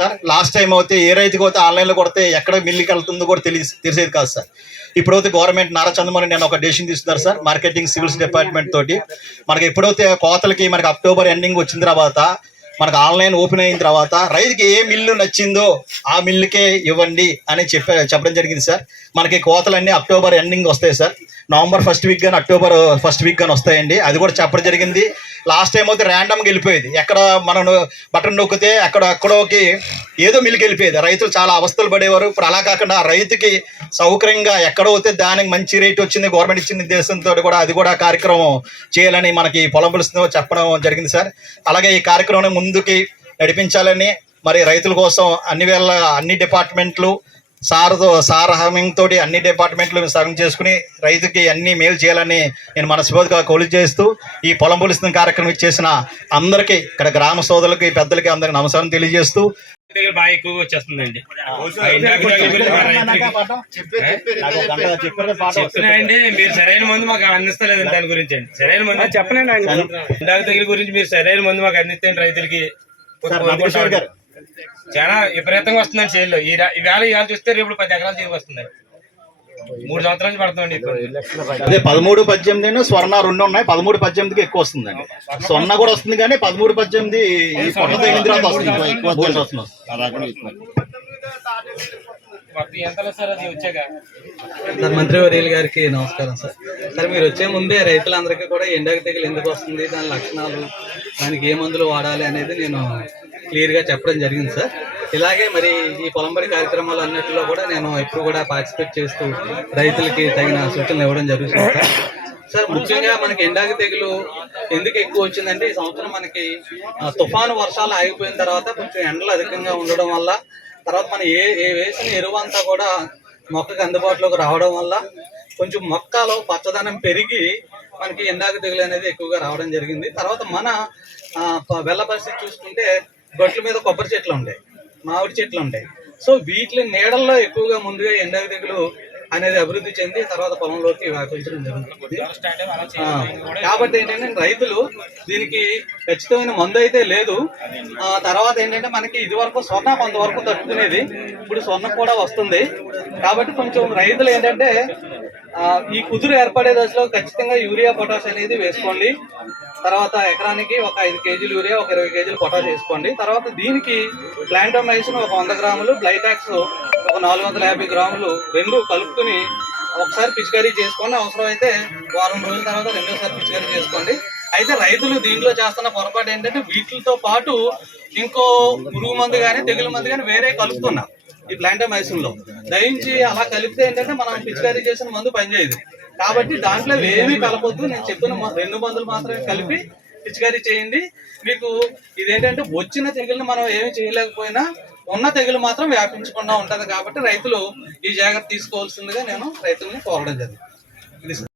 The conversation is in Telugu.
సార్ లాస్ట్ టైం అయితే ఏ రైతుకి అయితే ఆన్లైన్లో కొడితే ఎక్కడ మిల్లుకి వెళ్తుందో కూడా తెలిసేది కాదు సార్. ఇప్పుడైతే గవర్నమెంట్ నారా చంద్రబాబు నేను ఒక డెసిషన్ తీసుకున్నారు సార్, మార్కెటింగ్ సివిల్స్ డిపార్ట్మెంట్ తోటి మనకి ఎప్పుడైతే కోతలకి మనకి అక్టోబర్ ఎండింగ్ వచ్చిన తర్వాత మనకు ఆన్లైన్ ఓపెన్ అయిన తర్వాత రైతుకి ఏ మిల్లు నచ్చిందో ఆ మిల్లుకే ఇవ్వండి అని చెప్పడం జరిగింది సార్. మనకి కోతలన్నీ అక్టోబర్ ఎండింగ్ వస్తాయి సార్, నవంబర్ ఫస్ట్ వీక్ కానీ అక్టోబర్ ఫస్ట్ వీక్ కానీ వస్తాయండి. అది కూడా చెప్పడం జరిగింది. లాస్ట్ టైం అయితే ర్యాండమ్గా వెళ్ళిపోయేది, ఎక్కడ మనం బటన్ నొక్కితే అక్కడోకి ఏదో మిల్లుకి వెళ్ళిపోయేది, రైతులు చాలా అవస్థలు పడేవారు. ఇప్పుడు అలా కాకుండా రైతుకి సౌకర్యంగా ఎక్కడైతే దానికి మంచి రేట్ వచ్చింది గవర్నమెంట్ ఇచ్చిన ఉద్దేశంతో కూడా అది కూడా కార్యక్రమం చేయాలని మనకి పొలం పిలుస్తుందో చెప్పడం జరిగింది సార్. అలాగే ఈ కార్యక్రమం ముందుకి నడిపించాలని మరి రైతుల కోసం అన్ని డిపార్ట్మెంట్లు సారహామీతో అన్ని డిపార్ట్మెంట్లు సగం చేసుకుని రైతుకి అన్ని మేలు చేయాలని నేను మనస్ఫూర్తిగా కౌలు చేస్తూ ఈ పొలం పులుస్తున్న కార్యక్రమం ఇచ్చేసిన అందరికీ ఇక్కడ గ్రామ సోదరులకి పెద్దలకి అందరికి నమస్కారం తెలియజేస్తూ బాగా ఎక్కువగా వచ్చేస్తుందండి. చెప్తున్నాయండి, మీరు సరైన మందు మాకు అందిస్తలేదండి. దాని గురించి అండి సరైన మందు చెప్పలేండి. ఎండాకు తెగులు గురించి మీరు సరైన మందు మాకు అందిస్తే రైతులకి చాలా విపరీతంగా వస్తుందండి చేనులో. ఇవాళ చూస్తే రేపు 10 ఎకరాలు చేతికి వస్తుందండి. 3 సంవత్సరాల నుంచి పడుతుందండి. అదే 13-18 స్వర్ణ 2 ఉన్నాయి, 13-18కి ఎక్కువ వస్తుందండి. స్వర్ణ కూడా వస్తుంది కానీ 13-18 పొట్ట తగిన తర్వాత వస్తుంది. సార్ మంత్రివర్యులు గారికి నమస్కారం సార్. సార్ మీరు వచ్చే ముందే రైతులందరికీ కూడా ఎండాకు తెగులు ఎందుకు వస్తుంది, దాని లక్షణాలు, దానికి ఏ మందులు వాడాలి అనేది నేను క్లియర్గా చెప్పడం జరిగింది సార్. ఇలాగే మరి ఈ పొలంబడి కార్యక్రమాలు అన్నింటిలో కూడా నేను ఎప్పుడు కూడా పార్టిసిపేట్ చేస్తూ రైతులకి తగిన సూచనలు ఇవ్వడం జరుగుతుంది సార్. సార్ ముఖ్యంగా మనకి ఎండాకు తెగులు ఎందుకు ఎక్కువ వచ్చిందంటే ఈ సంవత్సరం మనకి తుఫాను వర్షాలు ఆగిపోయిన తర్వాత కొంచెం ఎండలు అధికంగా ఉండడం వల్ల, తర్వాత మనం వేసిన ఎరువు అంతా కూడా మొక్కకు అందుబాటులోకి రావడం వల్ల కొంచెం మొక్కలో పచ్చదనం పెరిగి మనకి ఎండాకు తెగులు అనేది ఎక్కువగా రావడం జరిగింది. తర్వాత మన వెల్ల పరిస్థితి చూసుకుంటే గొట్ల మీద కొబ్బరి చెట్లు ఉంటాయి, మామిడి చెట్లు ఉంటాయి. సో వీటి నీడల్లో ఎక్కువగా ముందుగా ఎండాకు తెగులు అనేది అభివృద్ధి చెంది తర్వాత పొలంలోకి వ్యాపించడం జరుగుతుంది. కాబట్టి ఏంటంటే రైతులు దీనికి ఖచ్చితమైన మందు అయితే లేదు. తర్వాత ఏంటంటే మనకి ఇది వరకు స్వర్ణ కొంతవరకు తట్టుకునేది, ఇప్పుడు స్వర్ణ కూడా వస్తుంది. కాబట్టి కొంచెం రైతులు ఏంటంటే ఈ కుదురు ఏర్పడే దశలో ఖచ్చితంగా యూరియా పొటాష్ అనేది వేసుకోండి. తర్వాత ఎకరానికి ఒక 5 కేజీలు యూరియా, ఒక 20 కేజీలు పొటాష్ వేసుకోండి. తర్వాత దీనికి ప్లాంటోమైసిన్ ఒక 100 గ్రాములు, బ్లైటాక్స్ ఒక 450 గ్రాములు 2 కలుపుకుని ఒకసారి పిచికారీ చేసుకోండి. అవసరమైతే వారం రోజుల తర్వాత రెండోసారి పిచికారీ చేసుకోండి. అయితే రైతులు దీంట్లో చేస్తున్న పొరపాటు ఏంటంటే వీటితో పాటు ఇంకో పురుగు మందు కానీ తెగులు మందు కానీ వేరే కలుపుతున్నారు ఈ ప్లాంటోమైసిన్ లో. దయించి అలా కలిపితే ఏంటంటే మనం పిచికారీ చేసిన మందు పనిచేయదు. కాబట్టి దాంట్లో ఏమీ కలపొద్దు. నేను చెప్పిన 2 మందులు మాత్రమే కలిపి పిచికారీ చేయండి. మీకు ఇదేంటంటే వచ్చిన తెగులను మనం ఏమి చేయలేకపోయినా ఉన్న తెగులు మాత్రం వ్యాపించకుండా ఉంటది. కాబట్టి రైతులు ఈ జాగ్రత్త తీసుకోవాల్సిందిగా నేను రైతుల్ని కోరడం జరిగింది.